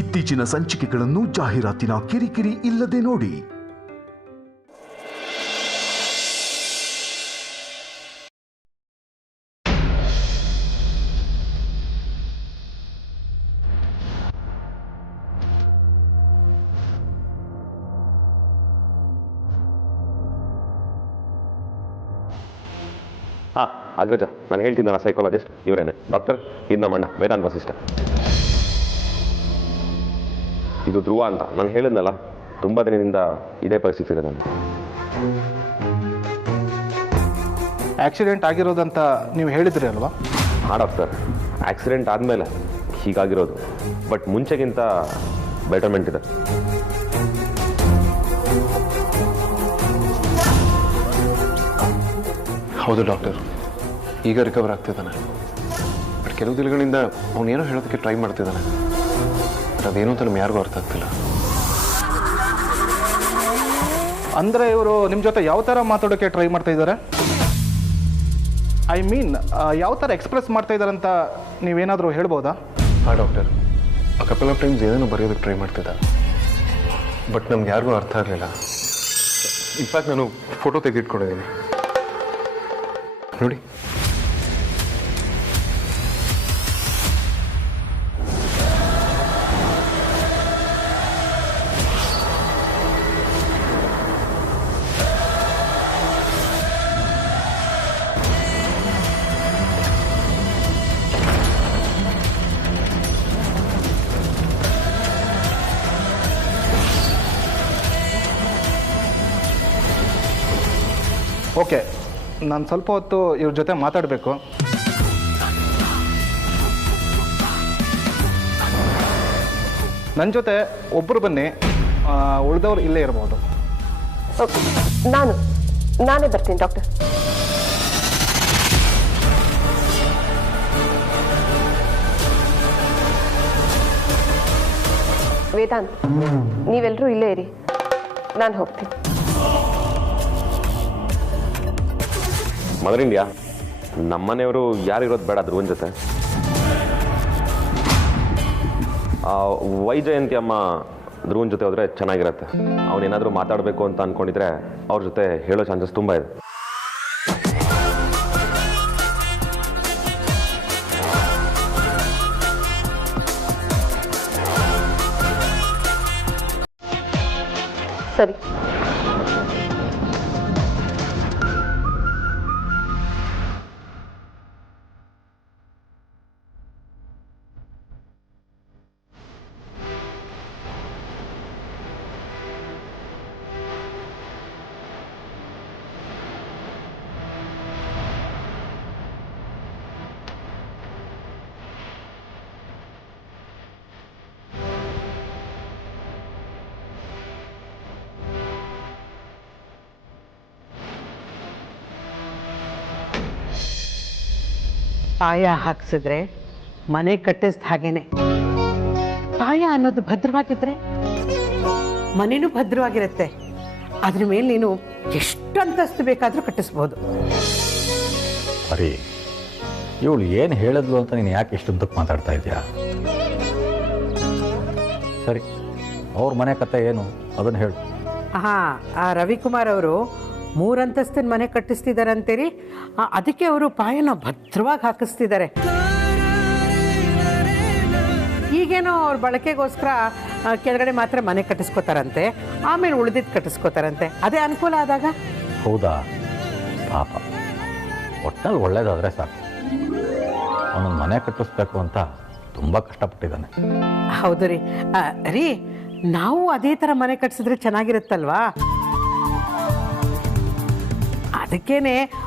ಇತ್ತೀಚಿನ ಸಂಚಿಕೆಗಳನ್ನು ಜಾಹೀರಾತಿನ ಕಿರಿಕಿರಿ ಇಲ್ಲದೆ ನೋಡಿ. ಹಾಂ ಅಗ್ರಜ, ನಾನು ಹೇಳ್ತಿದ್ದಾನ ಸೈಕಾಲಜಿಸ್ಟ್ ಇವರೇನೆ ಡಾಕ್ಟರ್. ಇದು ನಮ್ಮಣ್ಣ ವೇದಾಂತ್ ವಸಿಷ್ಠ. ಇದು ಧ್ರುವ ಅಂತ ನಾನು ಹೇಳಿದ್ನಲ್ಲ, ತುಂಬ ದಿನದಿಂದ ಇದೇ ಪರಿಸ್ಥಿತಿ ಇದೆ ನನಗೆ. ಆಕ್ಸಿಡೆಂಟ್ ಆಗಿರೋದಂತ ನೀವು ಹೇಳಿದ್ರಿ ಅಲ್ವಾ? ಹಾಂ ಡಾಕ್ಟರ್, ಆಕ್ಸಿಡೆಂಟ್ ಆದಮೇಲೆ ಹೀಗಾಗಿರೋದು, ಬಟ್ ಮುಂಚೆಗಿಂತ ಬೆಟರ್ಮೆಂಟ್ ಇದೆ. ಹೌದು ಡಾಕ್ಟರ್, ಈಗ ರಿಕವರ್ ಆಗ್ತಿದ್ದಾನೆ. ಬಟ್ ಕೆಲವು ದಿನಗಳಿಂದ ಅವನೇನೋ ಹೇಳೋದಕ್ಕೆ ಟ್ರೈ ಮಾಡ್ತಿದ್ದಾನೆ. ಬಟ್ ಅದೇನೋ ಅಂತ ನಮ್ಗೆ ಯಾರಿಗೂ ಅರ್ಥ ಆಗ್ತಿಲ್ಲ. ಅಂದರೆ ಇವರು ನಿಮ್ಮ ಜೊತೆ ಯಾವ ಥರ ಮಾತಾಡೋಕ್ಕೆ ಟ್ರೈ ಮಾಡ್ತಾ ಇದ್ದಾರೆ? ಐ ಮೀನ್ ಯಾವ ಥರ ಎಕ್ಸ್ಪ್ರೆಸ್ ಮಾಡ್ತಾ ಇದ್ದಾರೆ ಅಂತ ನೀವೇನಾದರೂ ಹೇಳ್ಬೋದಾ? ಹಾಂ ಡಾಕ್ಟರ್, ಆ ಕಪಲ್ ಆಫ್ ಟೈಮ್ಸ್ ಏನೇನೋ ಬರೆಯೋದಕ್ಕೆ ಟ್ರೈ ಮಾಡ್ತಿದ್ದ. ಬಟ್ ನಮ್ಗೆ ಯಾರಿಗೂ ಅರ್ಥ ಆಗಲಿಲ್ಲ. ಇನ್ಫ್ಯಾಕ್ಟ್ ನಾನು ಫೋಟೋ ತೆಗೆದಿಟ್ಕೊಂಡಿದ್ದೀನಿ ನೋಡಿ. ಓಕೆ, ನಾನು ಸ್ವಲ್ಪ ಹೊತ್ತು ಇವ್ರ ಜೊತೆ ಮಾತಾಡಬೇಕು. ನನ್ನ ಜೊತೆ ಒಬ್ಬರು ಬನ್ನಿ, ಉಳಿದವ್ರು ಇಲ್ಲೇ ಇರ್ಬೋದು. ನಾನೇ ಬರ್ತೀನಿ ಡಾಕ್ಟರ್. ವೇದಾಂತ್, ನೀವೆಲ್ಲರೂ ಇಲ್ಲೇ ಇರಿ, ನಾನು ಹೋಗ್ತೀನಿ. ಮದರ್ ಇಂಡಿಯಾ, ನಮ್ಮನೆಯವರು ಯಾರಿರೋದು ಬೇಡ ಧ್ರುವನ್ ಜೊತೆ. ವೈಜಯಂತಿ ಅಮ್ಮ ಧ್ರುವನ್ ಜೊತೆ ಹೋದರೆ ಚೆನ್ನಾಗಿರುತ್ತೆ. ಅವನೇನಾದರೂ ಮಾತಾಡಬೇಕು ಅಂತ ಅಂದ್ಕೊಂಡಿದ್ರೆ ಅವ್ರ ಜೊತೆ ಹೇಳೋ ಚಾನ್ಸಸ್ ತುಂಬ ಇದೆ. ಸರಿ. ಪಾಯ ಹಾಕ್ಸಿದ್ರೆ ಮನೆ ಕಟ್ಟಿಸ್ದ ಹಾಗೇನೆ. ಪಾಯ ಅನ್ನೋದು ಭದ್ರವಾಗಿದ್ರೆ ಮನೇನೂ ಭದ್ರವಾಗಿರುತ್ತೆ. ಅದ್ರ ಮೇಲೆ ನೀನು ಎಷ್ಟು ಅಂತಸ್ತು ಬೇಕಾದರೂ ಕಟ್ಟಿಸ್ಬೋದು. ಸರಿ, ಇವಳು ಏನು ಹೇಳಿದ್ಲು ಅಂತ ನೀನು ಯಾಕೆ ಇಷ್ಟುದ್ದಕ್ಕೆ ಮಾತಾಡ್ತಾ ಇದೆಯಾ? ಸರಿ, ಅವ್ರ ಮನೆ ಕತೆ ಏನು ಅದನ್ನು ಹೇಳು. ಆ ರವಿಕುಮಾರ್ ಅವರು 3 ಅಂತಸ್ತಿನ ಮನೆ ಕಟ್ಟಿಸ್ತಿದ್ದಾರೆ ಅಂತೀರಿ. ಅದಕ್ಕೆ ಅವರು ಪಾಯನ ಭದ್ರವಾಗಿ ಹಾಕಿಸ್ತಿದ್ದಾರೆ. ಈಗೇನೋ ಅವ್ರ ಬಳಕೆಗೋಸ್ಕರ ಕೆಳಗಡೆ ಮಾತ್ರ ಮನೆ ಕಟ್ಟಿಸ್ಕೋತಾರಂತೆ, ಆಮೇಲೆ ಉಳಿದಿದ್ದು ಕಟ್ಟಿಸ್ಕೋತಾರಂತೆ. ಅದೇ ಅನುಕೂಲ ಆದಾಗ. ಹೌದಾ? ಪಾಪ, ಒಟ್ಟಿನಲ್ಲಿ ಒಳ್ಳೇದಾದರೆ ಸಾಕು. ಅವನೊಂದು ಮನೆ ಕಟ್ಟಿಸ್ಬೇಕು ಅಂತ ತುಂಬ ಕಷ್ಟಪಟ್ಟಿದ್ದಾನೆ. ಹೌದು ರೀ. ರೀ, ನಾವು ಅದೇ ಥರ ಮನೆ ಕಟ್ಟಿಸಿದ್ರೆ ಚೆನ್ನಾಗಿರುತ್ತಲ್ವಾ?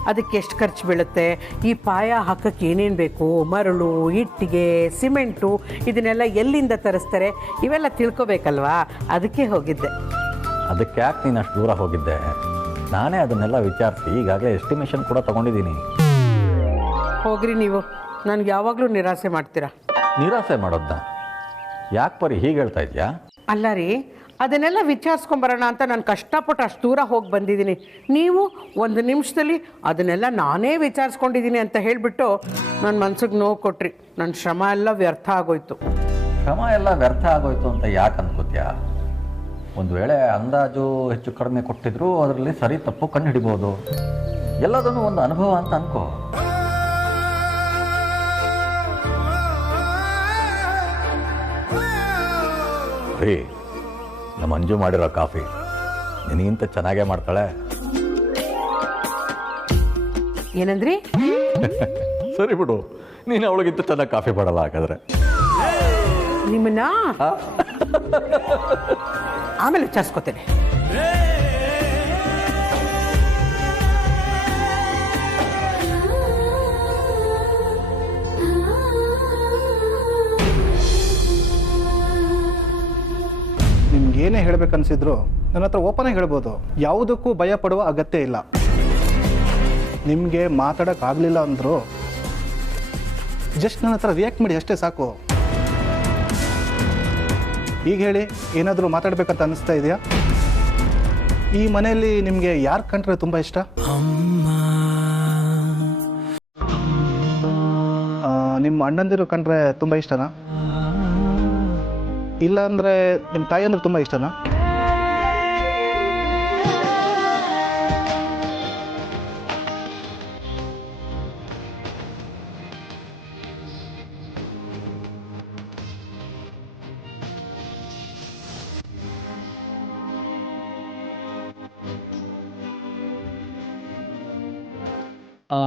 ಅದಕ್ಕೆ ಎಷ್ಟು ಖರ್ಚು ಬೀಳುತ್ತೆ, ಈ ಪಾಯ ಹಾಕಕ್ಕೆ ಏನೇನು ಬೇಕು, ಮರಳು, ಇಟ್ಟಿಗೆ, ಸಿಮೆಂಟು, ಇದನ್ನೆಲ್ಲ ಎಲ್ಲಿಂದ ತರಿಸ್ತಾರೆ, ಇವೆಲ್ಲ ತಿಳ್ಕೊಬೇಕಲ್ವಾ? ಅದಕ್ಕೆ ಹೋಗಿದ್ದೆ. ಅದಕ್ಕೆ ಯಾಕೆ ನೀನು ಅಷ್ಟು ದೂರ ಹೋಗಿದ್ದೆ? ನಾನೇ ಅದನ್ನೆಲ್ಲ ವಿಚಾರಿಸಿ ಈಗಾಗಲೇ ಎಸ್ಟಿಮೇಷನ್ ಕೂಡ ತೊಗೊಂಡಿದ್ದೀನಿ. ಹೋಗ್ರಿ ನೀವು, ನನಗೆ ಯಾವಾಗಲೂ ನಿರಾಸೆ ಮಾಡ್ತೀರಾ. ನಿರಾಸೆ ಮಾಡೋದನ್ನ ಯಾಕೆ ಪರಿ ಹೀಗೆ ಹೇಳ್ತಾ ಇದೆಯಾ? ಅಲ್ಲ ರೀ, ಅದನ್ನೆಲ್ಲ ವಿಚಾರಿಸ್ಕೊಂಬರೋಣ ಅಂತ ನಾನು ಕಷ್ಟಪಟ್ಟು ಅಷ್ಟು ದೂರ ಹೋಗಿ ಬಂದಿದ್ದೀನಿ. ನೀವು 1 ನಿಮಿಷದಲ್ಲಿ ಅದನ್ನೆಲ್ಲ ನಾನೇ ವಿಚಾರಿಸ್ಕೊಂಡಿದ್ದೀನಿ ಅಂತ ಹೇಳಿಬಿಟ್ಟು ನನ್ನ ಮನ್ಸಿಗೆ ನೋವು ಕೊಟ್ರಿ. ನನ್ನ ಶ್ರಮ ಎಲ್ಲ ವ್ಯರ್ಥ ಆಗೋಯ್ತು. ಶ್ರಮ ಎಲ್ಲ ವ್ಯರ್ಥ ಆಗೋಯ್ತು ಅಂತ ಯಾಕೆ ಅನ್ಕೋತ್ಯಾ? ಒಂದು ವೇಳೆ ಅಂದಾಜು ಹೆಚ್ಚು ಕಡಿಮೆ ಕೊಟ್ಟಿದ್ರು ಅದರಲ್ಲಿ ಸರಿ ತಪ್ಪು ಕಂಡು ಹಿಡಿಬೋದು. ಎಲ್ಲದನ್ನು ಒಂದು ಅನುಭವ ಅಂತ ಅನ್ಕೋ. ರೀ, ನಮ್ಮ ಮಂಜು ಮಾಡಿರೋ ಕಾಫಿ ನಿನಗಿಂತ ಚೆನ್ನಾಗೇ ಮಾಡ್ತಾಳೆ. ಏನಂದ್ರಿ? ಸರಿ ಬಿಡು, ನೀನು ಅವಳಿಗಿಂತ ಚೆನ್ನಾಗಿ ಕಾಫಿ ಮಾಡಲ್ಲ ಹಾಗಾದ್ರೆ. ನಿಮ್ಮನ್ನ ಆಮೇಲೆ ವಿಚಾರಿಸ್ಕೊತೇನೆ. ನಿಮ್ಗೇನೇ ಹೇಳ್ಬೇಕನ್ಸಿದ್ರು ನನ್ನ ಹತ್ರ ಓಪನಾಗಿ ಹೇಳ್ಬೋದು. ಯಾವುದಕ್ಕೂ ಭಯ ಪಡುವ ಅಗತ್ಯ ಇಲ್ಲ. ನಿಮಗೆ ಮಾತಾಡೋಕ್ಕಾಗಲಿಲ್ಲ ಅಂದರು ಜಸ್ಟ್ ನನ್ನ ಹತ್ರ ರಿಯಾಕ್ಟ್ ಮಾಡಿ ಅಷ್ಟೇ ಸಾಕು. ಈಗ ಹೇಳಿ, ಏನಾದರೂ ಮಾತಾಡಬೇಕಂತ ಅನ್ನಿಸ್ತಾ ಇದೆಯಾ? ಈ ಮನೆಯಲ್ಲಿ ನಿಮಗೆ ಯಾರು ಕಂಡ್ರೆ ತುಂಬ ಇಷ್ಟ? ನಿಮ್ಮ ಅಣ್ಣಂದಿರು ಕಂಡ್ರೆ ತುಂಬ ಇಷ್ಟನಾ? ಇಲ್ಲ ಅಂದರೆ ನಿಮ್ಮ ತಾಯಿ ಅಂದ್ರೆ ತುಂಬ ಇಷ್ಟನಾ?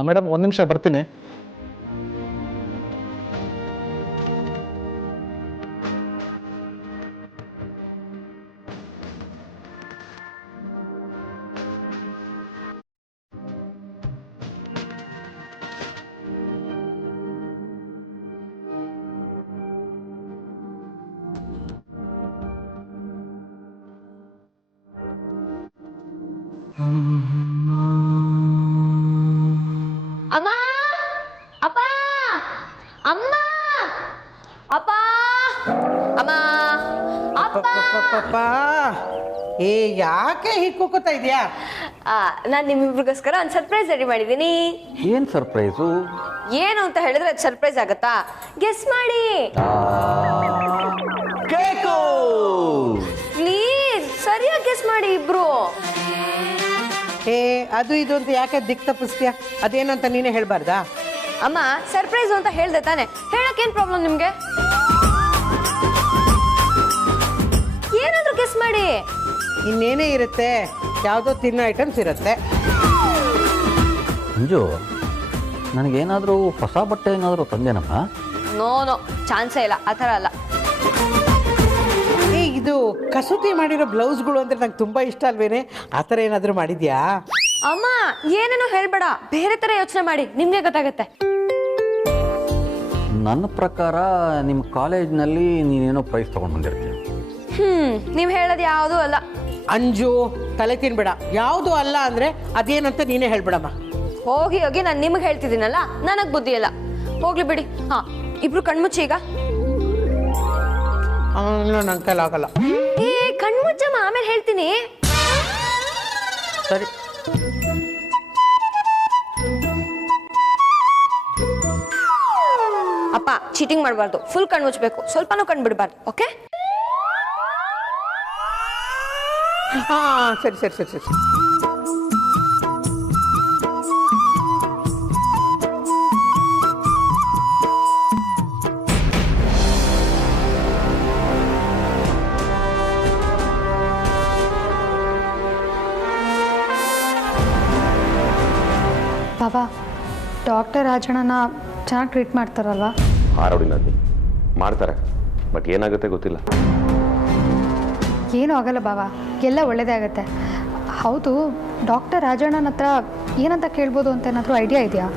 ಮೇಡಮ್, ಒಂದು ನಿಮಿಷ ಬರ್ತೀನಿ. ಅಮ್ಮ, ಅಪ್ಪ, ಅಮ್ಮ, ಅಪ್ಪ, ಅಮ್ಮ, ಅಪ್ಪ. ಏ, ಯಾಕೆ ಹೀಗೆ ಕೂಕೋತಾ ಇದೆಯಾ? ನಾನು ನಿಮ್ಮಿಬ್ರಿಗೋಸ್ಕರ ಒಂದು ಸರ್ಪ್ರೈಸ್ ರೆಡಿ ಮಾಡಿದ್ದೀನಿ. ಏನು ಸರ್ಪ್ರೈಸು? ಏನು ಅಂತ ಹೇಳಿದ್ರೆ ಅದು ಸರ್ಪ್ರೈಸ್ ಆಗತ್ತಾ? ಗೆಸ್ ಮಾಡಿ ಪ್ಲೀಸ್. ಸರಿಯಾಗಿ ಗೆಸ್ ಮಾಡಿ ಇಬ್ರು. ಏ, ಅದು ಇದು ಅಂತ ಯಾಕೆ ದಿಕ್ ತಪ್ಪಿಸ್ತೀಯ? ಅದೇನಂತ ನೀನೇ ಹೇಳ್ಬಾರ್ದಾ? ಅಮ್ಮ, ಸರ್ಪ್ರೈಸ್ ಅಂತ ಹೇಳ್ದೆ ತಾನೆ, ಹೇಳಕ್ಕೇನು ಪ್ರಾಬ್ಲಮ್ ನಿಮಗೆ? ಏನಾದರೂ ಗೆಸ್ ಮಾಡಿ. ಇನ್ನೇನೇ ಇರುತ್ತೆ, ಯಾವುದೋ ತಿನ್ನೋ ಐಟಮ್ಸ್ ಇರುತ್ತೆ. ಮಂಜು, ನನಗೇನಾದರೂ ಹೊಸ ಬಟ್ಟೆ ಏನಾದರೂ ತಂದೇನಮ್ಮ? ನೋ ನೋ, ಚಾನ್ಸೇ ಇಲ್ಲ. ಆ ಥರ ಅಲ್ಲ. ಏ, ಇದು ಕಸೂತಿ ಮಾಡಿರೋ ಬ್ಲೌಸ್ಗಳು ಅಂದ್ರೆ ನಂಗೆ ತುಂಬ ಇಷ್ಟ ಅಲ್ವೇನೆ? ಆ ಥರ ಏನಾದರೂ ಮಾಡಿದ್ಯಾ? ಅಮ್ಮ, ಏನೇನೋ ಹೇಳ್ಬೇಡ, ಬೇರೆ ಥರ ಯೋಚನೆ ಮಾಡಿ, ನಿಮಗೆ ಗೊತ್ತಾಗುತ್ತೆ. ನನ್ನ ಪ್ರಕಾರ ನಿಮ್ಮ ಕಾಲೇಜ್ನಲ್ಲಿ ನೀನೇನೋ ಪ್ರೈಸ್ ತೊಗೊಂಡು ಬಂದಿರ್ತೀಯ. ನೀವು ಹೇಳೋದು ಯಾವುದೂ ಅಲ್ಲ. ಅಂಜು, ತಲೆ ತಿನ್ಬೇಡ. ಯಾವುದು ಅಲ್ಲ ಅಂದರೆ ಅದೇನಂತ ನೀನೇ ಹೇಳ್ಬಿಡಮ್ಮ. ಹೋಗಿ ಹೋಗಿ ನಾನು ನಿಮಗೆ ಹೇಳ್ತಿದ್ದೀನಲ್ಲ, ನನಗೆ ಬುದ್ಧಿ ಇಲ್ಲ. ಹೋಗ್ಲಿ ಬಿಡಿ. ಹಾಂ, ಇಬ್ರು ಕಣ್ಮುಚ್ಚಿ ಈಗ. ನನ್ನ ಕೈಲಾಗಲ್ಲ. ಏ, ಕಣ್ಮುಚ್ಚಮ್ಮ, ಆಮೇಲೆ ಹೇಳ್ತೀನಿ. ಸರಿ. ಅಪ್ಪ, ಚೀಟಿಂಗ್ ಮಾಡಬಾರ್ದು. ಫುಲ್ ಕಣ್ಣು ಮುಚ್ಚಬೇಕು, ಸ್ವಲ್ಪನೂ ಕಣ್ಣು ಬಿಡಬಾರ್ದು. ಓಕೆ? ಹಾಂ, ಸರಿ ಸರಿ ಸರಿ ಸರಿ. ಬಾಬಾ, ಡಾಕ್ಟರ್ ರಾಜಣ್ಣನ ಚೆನ್ನಾಗಿ ಟ್ರೀಟ್ ಮಾಡ್ತಾರಲ್ವಾ? ಆರೋಡಿ ನಂದಿ ಮಾಡ್ತಾರೆ, ಬಟ್ ಏನಾಗುತ್ತೆ ಗೊತ್ತಿಲ್ಲ. ಏನೂ ಆಗಲ್ಲ ಬಾಬಾ, ಎಲ್ಲ ಒಳ್ಳೆಯದೇ ಆಗುತ್ತೆ. ಹೌದು, ಡಾಕ್ಟರ್ ರಾಜಣ್ಣನ ಹತ್ರ ಏನಂತ ಕೇಳ್ಬೋದು ಅಂತ ಏನಾದರೂ ಐಡಿಯಾ ಇದೆಯಾ?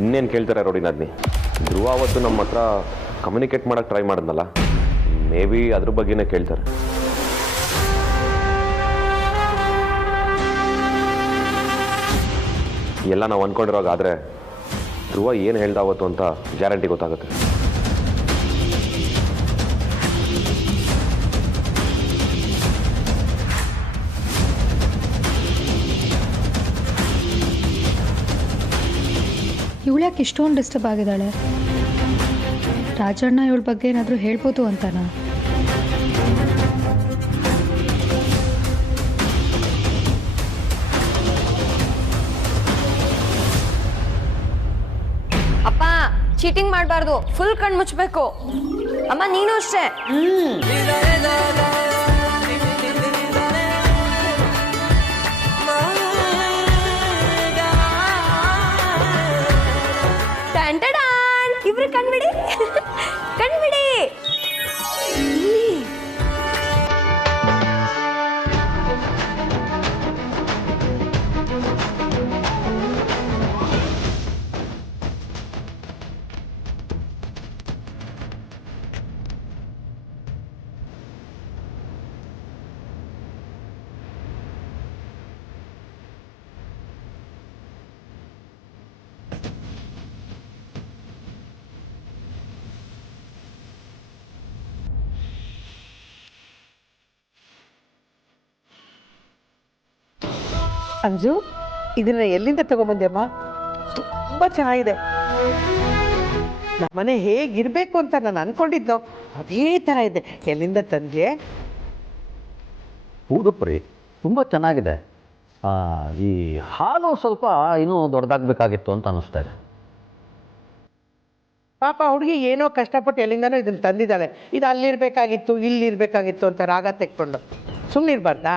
ಇನ್ನೇನು ಕೇಳ್ತಾರೆ ರೋಡಿ ನಾದ್ನಿ? ಧ್ರುವ ಅವತ್ತು ನಮ್ಮ ಹತ್ರ ಕಮ್ಯುನಿಕೇಟ್ ಮಾಡೋಕ್ಕೆ ಟ್ರೈ ಮಾಡಿದ್ನಲ್ಲ, ಮೇ ಬಿ ಅದ್ರ ಬಗ್ಗೆನೇ ಕೇಳ್ತಾರೆ. ಎಲ್ಲ ನಾವು ಅಂದ್ಕೊಂಡಿರೋಗಾದರೆ ಧ್ರುವ ಏನು ಹೇಳ್ದ ಅವತ್ತು ಅಂತ ಗ್ಯಾರಂಟಿ ಗೊತ್ತಾಗುತ್ತೆ. ಇವಳು ಯಾಕೆ ಇಷ್ಟೊಂದು ಡಿಸ್ಟರ್ಬ್ ಆಗಿದ್ದಾಳೆ? ರಾಜಣ್ಣ ಇವಳ ಬಗ್ಗೆ ಏನಾದರೂ ಹೇಳ್ಬೋದು ಅಂತನಾ? ಅಪ್ಪ ಚೀಟಿಂಗ್ ಮಾಡಬಾರ್ದು, ಫುಲ್ ಕಣ್ಣು ಮುಚ್ಚಬೇಕು. ಅಮ್ಮ ನೀನು ಅಷ್ಟೇ. ಇಬ್ರು ಕಣ್ಬಿಡಿ ಕಣ್ಬಿಡಿ. ಅಂಜು, ಇದನ್ನ ಎಲ್ಲಿಂದ ತಗೊಂಬಂದ್ಯಮ್ಮ? ತುಂಬ ಚೆನ್ನಾಗಿದೆ. ನಮ್ಮನೆ ಹೇಗಿರ್ಬೇಕು ಅಂತ ನಾನು ಅನ್ಕೊಂಡಿದ್ದೋ ಅದೇ ಥರ ಇದೆ. ಎಲ್ಲಿಂದ ತಂದೆ? ಹೌದು ಪ್ರೀ, ತುಂಬ ಚೆನ್ನಾಗಿದೆ. ಈ ಹಾಲು ಸ್ವಲ್ಪ ಇನ್ನೂ ದೊಡ್ಡದಾಗಬೇಕಾಗಿತ್ತು ಅಂತ ಅನ್ನಿಸ್ತಾ ಇದೆ. ಪಾಪ ಹುಡುಗಿ ಏನೋ ಕಷ್ಟಪಟ್ಟು ಎಲ್ಲಿಂದನೋ ಇದನ್ನು ತಂದಿದ್ದಾಳೆ. ಇದು ಅಲ್ಲಿರಬೇಕಾಗಿತ್ತು, ಇಲ್ಲಿರಬೇಕಾಗಿತ್ತು ಅಂತ ರಾಗ ತೆಕ್ಕೊಂಡು ಸುಮ್ಮನಿರ್ಬಾರ್ದಾ?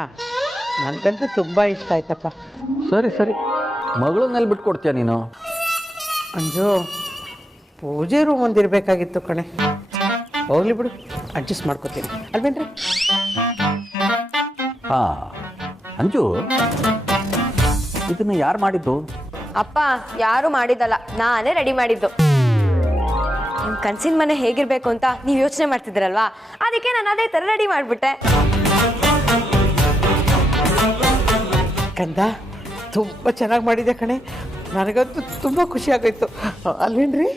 ನನಗಂತೂ ತುಂಬ ಇಷ್ಟ ಆಯ್ತಪ್ಪ. ಸರಿ ಸರಿ, ಮಗಳನ್ನೆಲ್ಲಿ ಬಿಟ್ಕೊಡ್ತೀಯ ನೀನು? ಅಂಜು, ಪೂಜೆ ರೂಮ್ ಒಂದಿರಬೇಕಾಗಿತ್ತು ಕಣೆ. ಹೋಗ್ಲಿ ಬಿಡು, ಅಡ್ಜಸ್ಟ್ ಮಾಡ್ಕೋತೀನಿ ಅಲ್ವೇನ್ರಿ? ಹಾಂ ಅಂಜು, ಇದನ್ನು ಯಾರು ಮಾಡಿದ್ದು? ಅಪ್ಪ ಯಾರು ಮಾಡಿದ್ದಲ್ಲ, ನಾನೇ ರೆಡಿ ಮಾಡಿದ್ದು. ನಿಮ್ ಕನ್ಸಿನ ಮನೆ ಹೇಗಿರ್ಬೇಕು ಅಂತ ನೀವು ಯೋಚನೆ ಮಾಡ್ತಿದ್ರಲ್ವಾ, ಅದಕ್ಕೆ ನಾನು ಅದೇ ಥರ ರೆಡಿ ಮಾಡಿಬಿಟ್ಟೆ. ಕಂದ, ತುಂಬ ಚೆನ್ನಾಗಿ ಮಾಡಿದೆ ಕಣೆ. ನನಗಂತೂ ತುಂಬ ಖುಷಿ ಆಗೋಯ್ತು ಅಲ್ವೇನ್ರಿ?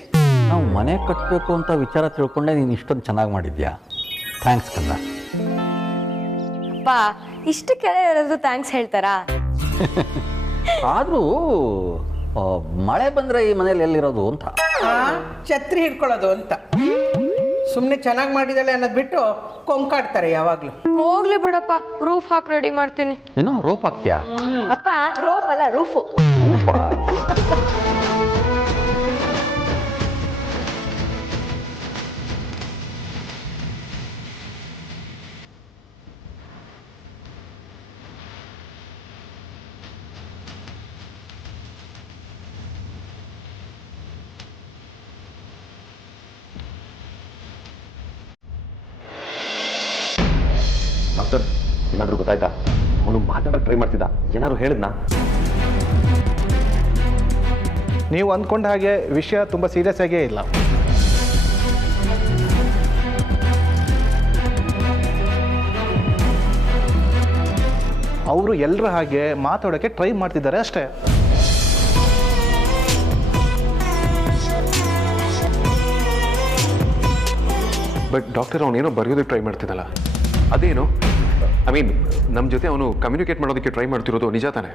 ನಾವು ಮನೆ ಕಟ್ಟಬೇಕು ಅಂತ ವಿಚಾರ ತಿಳ್ಕೊಂಡೆ ನೀನು ಇಷ್ಟೊಂದು ಚೆನ್ನಾಗಿ ಮಾಡಿದ್ಯಾ. ಥ್ಯಾಂಕ್ಸ್ ಕಂದ. ಅಪ್ಪ ಇಷ್ಟಕ್ಕೆಲ್ಲ ಯಾರಾದ್ರೂ ಥ್ಯಾಂಕ್ಸ್ ಹೇಳ್ತಾರಾ? ಆದರೂ ಮಳೆ ಬಂದರೆ ಈ ಮನೇಲಿ ಎಲ್ಲಿರೋದು ಅಂತ. ಛತ್ರಿ ಹಿಡ್ಕೊಳ್ಳೋದು ಅಂತ. ಸುಮ್ಮನೆ ಚೆನ್ನಾಗಿ ಮಾಡಿದಾಳೆ ಅನ್ನೋದು ಬಿಟ್ಟು ಕೊಂಕಾಡ್ತಾರೆ ಯಾವಾಗಲೂ. ಹೋಗ್ಲಿ ಬಿಡಪ್ಪ, ರೂಫ್ ಹಾಕಿ ರೆಡಿ ಮಾಡ್ತೀನಿ. ಏನೋ ರೋಪ್ ಹಾಕ್ತೀಯಾ? ಅಪ್ಪ ರೋಪ್ ಅಲ್ಲ, ರೂಫು. ಡಾಕ್ಟರ್, ಏನಾದರೂ ಗೊತ್ತಾಯ್ತಾ? ಅವನು ಮಾತಾಡೋಕೆ ಟ್ರೈ ಮಾಡ್ತಿದ್ದ, ಏನಾದ್ರು ಹೇಳಿದ್ನಾ? ನೀವು ಅಂದ್ಕೊಂಡ ಹಾಗೆ ವಿಷಯ ತುಂಬ ಸೀರಿಯಸ್ ಆಗೇ ಇಲ್ಲ. ಅವರು ಎಲ್ಲರ ಹಾಗೆ ಮಾತಾಡೋಕ್ಕೆ ಟ್ರೈ ಮಾಡ್ತಿದ್ದಾರೆ ಅಷ್ಟೇ. ಬಟ್ ಡಾಕ್ಟರ್ ಅವನೇನೋ ಬರೆಯೋದಕ್ಕೆ ಟ್ರೈ ಮಾಡ್ತಿದ್ದಲ್ಲ, ಅದೇನು? ಐ ಮೀನ್ ನಮ್ಮ ಜೊತೆ ಅವನು ಕಮ್ಯುನಿಕೇಟ್ ಮಾಡೋದಕ್ಕೆ ಟ್ರೈ ಮಾಡ್ತಿರೋದು ನಿಜ ತಾನೆ?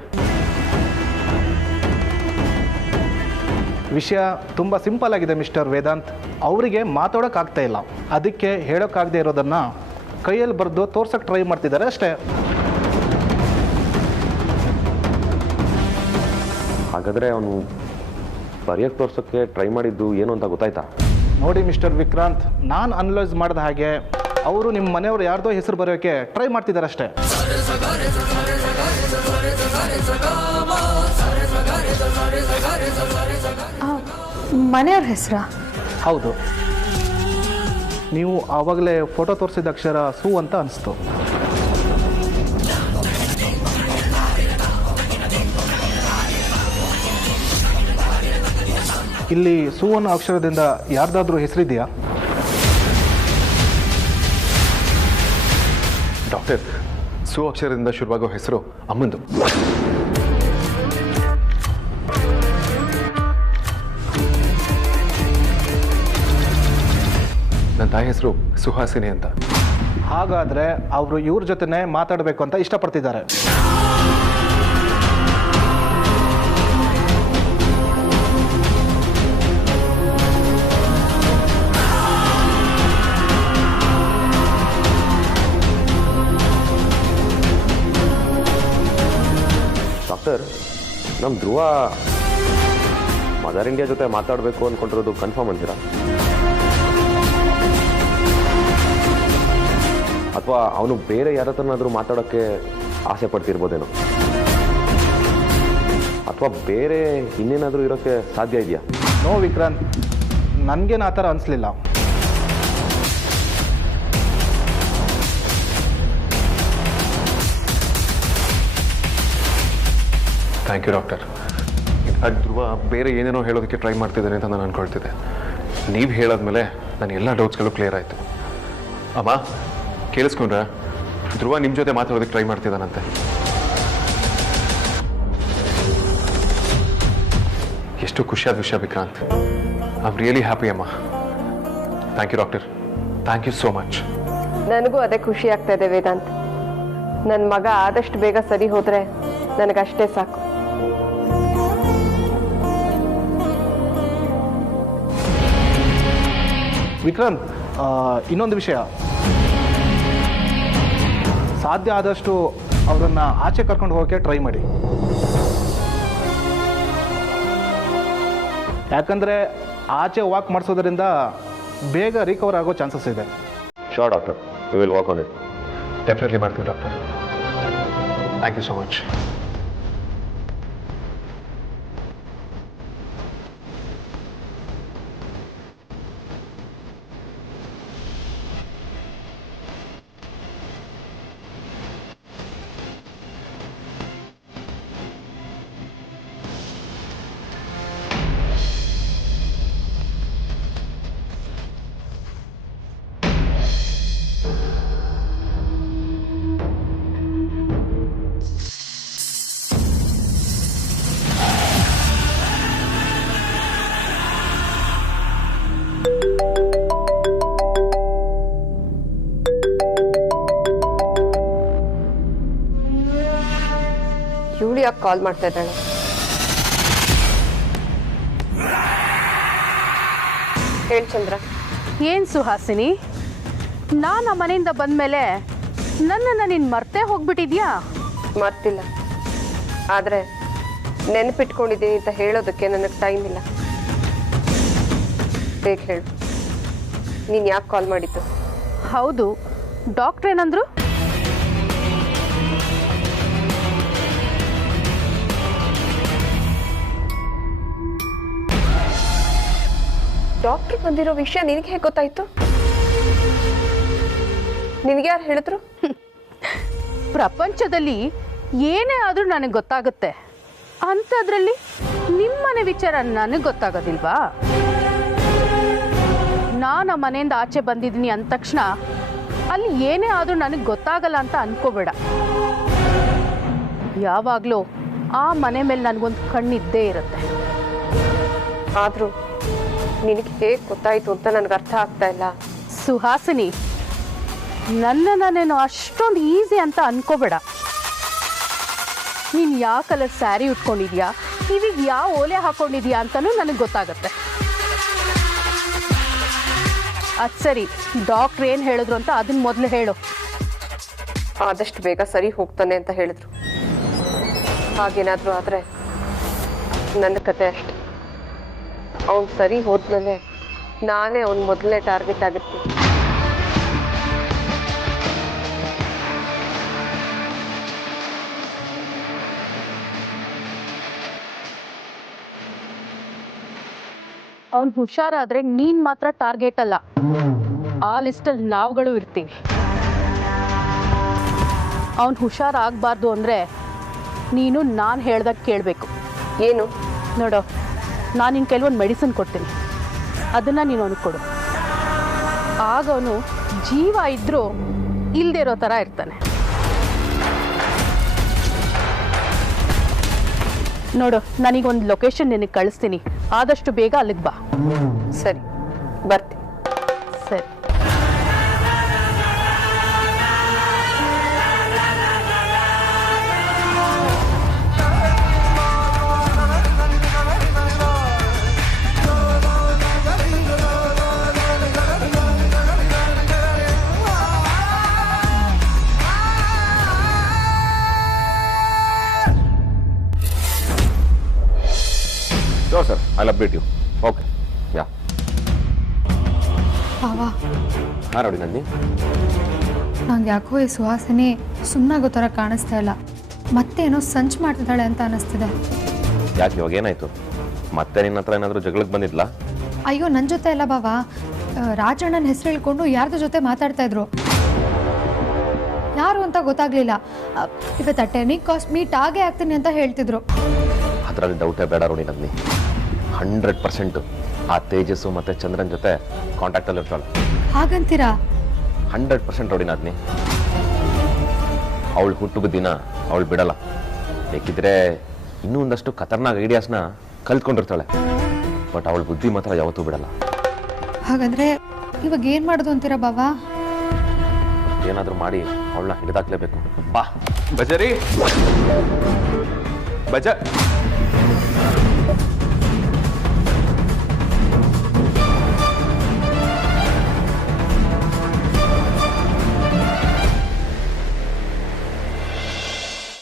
ವಿಷಯ ತುಂಬ ಸಿಂಪಲ್ ಆಗಿದೆ ಮಿಸ್ಟರ್ ವೇದಾಂತ್. ಅವರಿಗೆ ಮಾತಾಡೋಕ್ಕಾಗ್ತಾ ಇಲ್ಲ, ಅದಕ್ಕೆ ಹೇಳೋಕ್ಕಾಗದೇ ಇರೋದನ್ನು ಕೈಯಲ್ಲಿ ಬರೆದು ತೋರ್ಸೋಕ್ಕೆ ಟ್ರೈ ಮಾಡ್ತಿದ್ದಾರೆ ಅಷ್ಟೇ. ಹಾಗಾದರೆ ಅವನು ಬರೆಯೋಕ್ಕೆ ತೋರ್ಸೋಕ್ಕೆ ಟ್ರೈ ಮಾಡಿದ್ದು ಏನು ಅಂತ ಗೊತ್ತಾಯ್ತಾ? ನೋಡಿ ಮಿಸ್ಟರ್ ವಿಕ್ರಾಂತ್, ನಾನು ಅನಲೈಸ್ ಮಾಡಿದ ಹಾಗೆ ಅವರು ನಿಮ್ಮ ಮನೆಯವರು ಯಾರ್ದೋ ಹೆಸರು ಬರೆಯೋಕ್ಕೆ ಟ್ರೈ ಮಾಡ್ತಿದ್ದಾರೆ ಅಷ್ಟೇ. ಮನೆಯವ್ರ ಹೆಸರಾ? ಹೌದು. ನೀವು ಆವಾಗಲೇ ಫೋಟೋ ತೋರಿಸಿದ ಅಕ್ಷರ ಸು ಅಂತ ಅನಿಸ್ತು. ಇಲ್ಲಿ ಸು ಅನ್ನೋ ಅಕ್ಷರದಿಂದ ಯಾರ್ದಾದ್ರೂ ಹೆಸರಿದೆಯಾ? ಡಾಕ್ಟರ್, ಸು ಅಕ್ಷರದಿಂದ ಶುರುವಾಗೋ ಹೆಸರು ಅಮ್ಮಂದು. ನನ್ನ ತಾಯಿ ಹೆಸರು ಸುಹಾಸಿನಿ ಅಂತ. ಹಾಗಾದರೆ ಅವರು ಇವ್ರ ಜೊತೆನೇ ಮಾತಾಡಬೇಕು ಅಂತ ಇಷ್ಟಪಡ್ತಿದ್ದಾರೆ. ನಮ್ಮ ಧ್ರುವ ಮದರ್ ಇಂಡಿಯಾ ಜೊತೆ ಮಾತಾಡಬೇಕು ಅಂದ್ಕೊಂಡಿರೋದು ಕನ್ಫರ್ಮ್ ಅಂತೀರಾ? ಅಥವಾ ಅವನು ಬೇರೆ ಯಾರ ಹತ್ರನಾದರೂ ಮಾತಾಡೋಕ್ಕೆ ಆಸೆ ಪಡ್ತಿರ್ಬೋದೇನೋ, ಅಥವಾ ಬೇರೆ ಇನ್ನೇನಾದರೂ ಇರೋಕ್ಕೆ ಸಾಧ್ಯ ಇದೆಯಾ? ನೋ ವಿಕ್ರಾಂತ್, ನನಗೇನು ಆ ಥರ ಅನಿಸ್ಲಿಲ್ಲ. Thank you doctor. In fact Dhruva ಬೇರೆ ಏನೇನೋ ಹೇಳೋದಕ್ಕೆ ಟ್ರೈ ಮಾಡ್ತಿದ್ದಾನೆ ಅಂತ ನಾನು ಅಂದ್ಕೊಳ್ತಿದ್ದೆ. ನೀವು ಹೇಳಾದ್ಮೇಲೆ ನನ್ನ ಎಲ್ಲ ಡೌಟ್ಸ್ಗಳು ಕ್ಲಿಯರ್ ಆಯಿತು. ಅಮ್ಮ ಕೇಳಿಸ್ಕೊಂಡ್ರೆ ಧ್ರುವ ನಿಮ್ಮ ಜೊತೆ ಮಾತಾಡೋದಕ್ಕೆ ಟ್ರೈ ಮಾಡ್ತಿದ್ದಾನಂತೆ. ಎಷ್ಟು ಖುಷಿಯಾದ ವಿಷಯ Vikrant. I am really happy ಅಮ್ಮ. Thank you doctor, thank you so much. ನನಗೂ ಅದೇ ಖುಷಿ ಆಗ್ತಾ ಇದೆ ವೇದಾಂತ್. ನನ್ನ ಮಗ ಆದಷ್ಟು ಬೇಗ ಸರಿ ಹೋದ್ರೆ ನನಗಷ್ಟೇ ಸಾಕು. ವಿಕ್ರಾಂತ್, ಇನ್ನೊಂದು ವಿಷಯ, ಸಾಧ್ಯ ಆದಷ್ಟು ಅವರನ್ನು ಆಚೆ ಕರ್ಕೊಂಡು ಹೋಗೋಕ್ಕೆ ಟ್ರೈ ಮಾಡಿ. ಯಾಕಂದರೆ ಆಚೆ ವಾಕ್ ಮಾಡಿಸೋದ್ರಿಂದ ಬೇಗ ರಿಕವರ್ ಆಗೋ ಚಾನ್ಸಸ್ ಇದೆ. Sure doctor, we will work on it. Definitely ಮಾಡ್ತೀವಿ doctor. Thank you so much. ಇವಳು ಯಾಕೆ ಕಾಲ್ ಮಾಡ್ತಾ ಇದ್ದಾಳೆ? ಹೇಳಿ ಚಂದ್ರ. ಏನು ಸುಹಾಸಿನಿ, ನಾನು ಆ ಮನೆಯಿಂದ ಬಂದಮೇಲೆ ನನ್ನನ್ನು ನೀನು ಮರ್ತೇ ಹೋಗ್ಬಿಟ್ಟಿದ್ಯಾ? ಮರ್ತಿಲ್ಲ, ಆದರೆ ನೆನಪಿಟ್ಕೊಂಡಿದ್ದೀನಿ ಅಂತ ಹೇಳೋದಕ್ಕೆ ನನಗೆ ಟೈಮ್ ಇಲ್ಲ. ಬೇಗ ಹೇಳು, ನೀನು ಯಾಕೆ ಕಾಲ್ ಮಾಡಿದ್ದು? ಹೌದು, ಡಾಕ್ಟ್ರ್ ಏನಂದ್ರು? ಡಾಕ್ಟ್ರ್ ಬಂದಿರೋ ವಿಷಯ ನಿನಗೆ ಹೇಗೆ ಗೊತ್ತಾಯ್ತು? ನಿನಗೆ ಯಾರು ಹೇಳಿದ್ರು? ಪ್ರಪಂಚದಲ್ಲಿ ಏನೇ ಆದರೂ ನನಗೆ ಗೊತ್ತಾಗುತ್ತೆ, ಅಂಥದ್ರಲ್ಲಿ ನಿಮ್ಮನೆ ವಿಚಾರ ನನಗೆ ಗೊತ್ತಾಗೋದಿಲ್ವಾ? ನಾನು ಆ ಮನೆಯಿಂದ ಆಚೆ ಬಂದಿದ್ದೀನಿ ಅಂದ ತಕ್ಷಣ ಅಲ್ಲಿ ಏನೇ ಆದರೂ ನನಗೆ ಗೊತ್ತಾಗಲ್ಲ ಅಂತ ಅನ್ಕೋಬೇಡ. ಯಾವಾಗಲೂ ಆ ಮನೆ ಮೇಲೆ ನನಗೊಂದು ಕಣ್ಣಿದ್ದೇ ಇರುತ್ತೆ. ಆದರೂ ನಿನಗೆ ಹೇಗೆ ಗೊತ್ತಾಯಿತು ಅಂತ ನನಗೆ ಅರ್ಥ ಆಗ್ತಾ ಇಲ್ಲ. ಸುಹಾಸಿನಿ, ನನ್ನನ್ನೇನು ಅಷ್ಟೊಂದು ಈಸಿ ಅಂತ ಅನ್ಕೋಬೇಡ. ನೀನು ಯಾವ ಕಲರ್ ಸ್ಯಾರಿ ಉಟ್ಕೊಂಡಿದ್ಯಾ, ಕಿವಿಗೆ ಯಾವ ಓಲೆ ಹಾಕೊಂಡಿದ್ಯಾ ಅಂತಲೂ ನನಗೆ ಗೊತ್ತಾಗುತ್ತೆ. ಅದು ಸರಿ, ಡಾಕ್ಟ್ರ್ ಏನು ಹೇಳಿದ್ರು ಅಂತ ಅದನ್ನ ಮೊದಲು ಹೇಳು. ಆದಷ್ಟು ಬೇಗ ಸರಿ ಹೋಗ್ತಾನೆ ಅಂತ ಹೇಳಿದ್ರು. ಹಾಗೇನಾದರೂ ಆದರೆ ನನ್ನ ಕತೆ ಅಷ್ಟೆ. ಅವನು ಸರಿ ಹೋದ್ಮೇಲೆ ನಾನೇ ಅವನ ಮೊದಲನೇ ಟಾರ್ಗೆಟ್ ಆಗಿರ್ತೀನಿ. ಅವ್ನು ಹುಷಾರಾದ್ರೆ ನೀನು ಮಾತ್ರ ಟಾರ್ಗೆಟ್ ಅಲ್ಲ, ಆ ಲಿಸ್ಟಲ್ಲಿ ನಾವುಗಳು ಇರ್ತೀವಿ. ಅವ್ನು ಹುಷಾರಾಗಬಾರ್ದು ಅಂದರೆ ನೀನು ನಾನು ಹೇಳ್ದಾಗ ಕೇಳಬೇಕು. ಏನು? ನೋಡು, ನಾನು ನಿನ್ನ ಕೆಲವೊಂದು ಮೆಡಿಸಿನ್ ಕೊಡ್ತೀನಿ, ಅದನ್ನು ನೀನು ಅವನಿಗೆ ಕೊಡು. ಆಗ ಅವನು ಜೀವ ಇದ್ದರೂ ಇಲ್ಲದೆ ಇರೋ ಥರ ಇರ್ತಾನೆ. ನೋಡು, ನನಗೊಂದು ಲೊಕೇಶನ್ ನಿನಗೆ ಕಳಿಸ್ತೀನಿ, ಆದಷ್ಟು ಬೇಗ ಅಲ್ಲಿಗೆ ಬಾ. ಸರಿ, ಬರ್ತೀನಿ. ಸರಿ. Update you. Okay yeah. ಬಾವಾ ಹಾಂ ನೋಡಿ ನಂದಿನಿ. ನಂಗೆ ಯಾಕೋ ಈ ಸುಹಾಸಿನಿ ಸುಮ್ಮನಾಗೋ ಥರ ಕಾಣಿಸ್ತಾ ಇಲ್ಲ, ಮತ್ತೇನೋ ಸಂಚು ಮಾಡ್ತಿದ್ದಾಳೆ ಅಂತ ಅನ್ನಿಸ್ತಿದೆ. ಯಾಕೆ ಇವಾಗ ಏನಾಯಿತು? ಮತ್ತೆ ನಿನ್ನ ಹತ್ರ ಏನಾದರೂ ಜಗಳಕ್ಕೆ ಬಂದಿದ್ಲಾ? ಅಯ್ಯೋ ನನ್ನ ಜೊತೆ ಎಲ್ಲ ಬಾವಾ, ರಾಜಣ್ಣನ ಹೆಸರು ಹೇಳ್ಕೊಂಡು ಯಾರ್ದ ಜೊತೆ ಮಾತಾಡ್ತಾ ಇದ್ರು. ಯಾರು ಅಂತ ಗೊತ್ತಾಗ್ಲಿಲ್ಲ. ಇವತ್ತು ಟೆನಿಕ್ ಕಾಸ್ಟ್ ಮೀಟ್ ಆಗೇ ಆಗ್ತೀನಿ ಅಂತ ಹೇಳ್ತಿದ್ರು. ಅದರಲ್ಲಿ ಡೌಟೇ ಬೇಡ ರೋಣಿ ನಂದಿನಿ. 100% ಆ ತೇಜಸ್ಸು ಮತ್ತು ಚಂದ್ರನ್ ಜೊತೆ ಕಾಂಟ್ಯಾಕ್ಟಲ್ಲಿ ಇರ್ತಾಳೆ. ಹಾಗಂತೀರಾ? 100% ರೋಣಿ ನಂದಿನಿ. ಅವಳು ಹುಟ್ಟುವ ದಿನ ಅವಳು ಬಿಡಲ್ಲ. ಬೇಕಿದ್ರೆ ಇನ್ನೂ ಒಂದಷ್ಟು ಖತರ್ನಾಕ್ ಐಡಿಯಾಸ್ನ ಕಲ್ತ್ಕೊಂಡಿರ್ತಾಳೆ. ಬಟ್ ಅವಳ ಬುದ್ಧಿ ಮಾತ್ರ ಯಾವತ್ತೂ ಬಿಡಲ್ಲ. ಹಾಗಂದ್ರೆ ಇವಾಗ ಏನು ಮಾಡೋದು ಅಂತೀರಾ ಬಾವಾ? ಏನಾದರೂ ಮಾಡಿ ಅವಳನ್ನ ಹಿಡಿದಾಕ್ಲೇಬೇಕು. ಬಾ ಬಜರಿ ಬಜ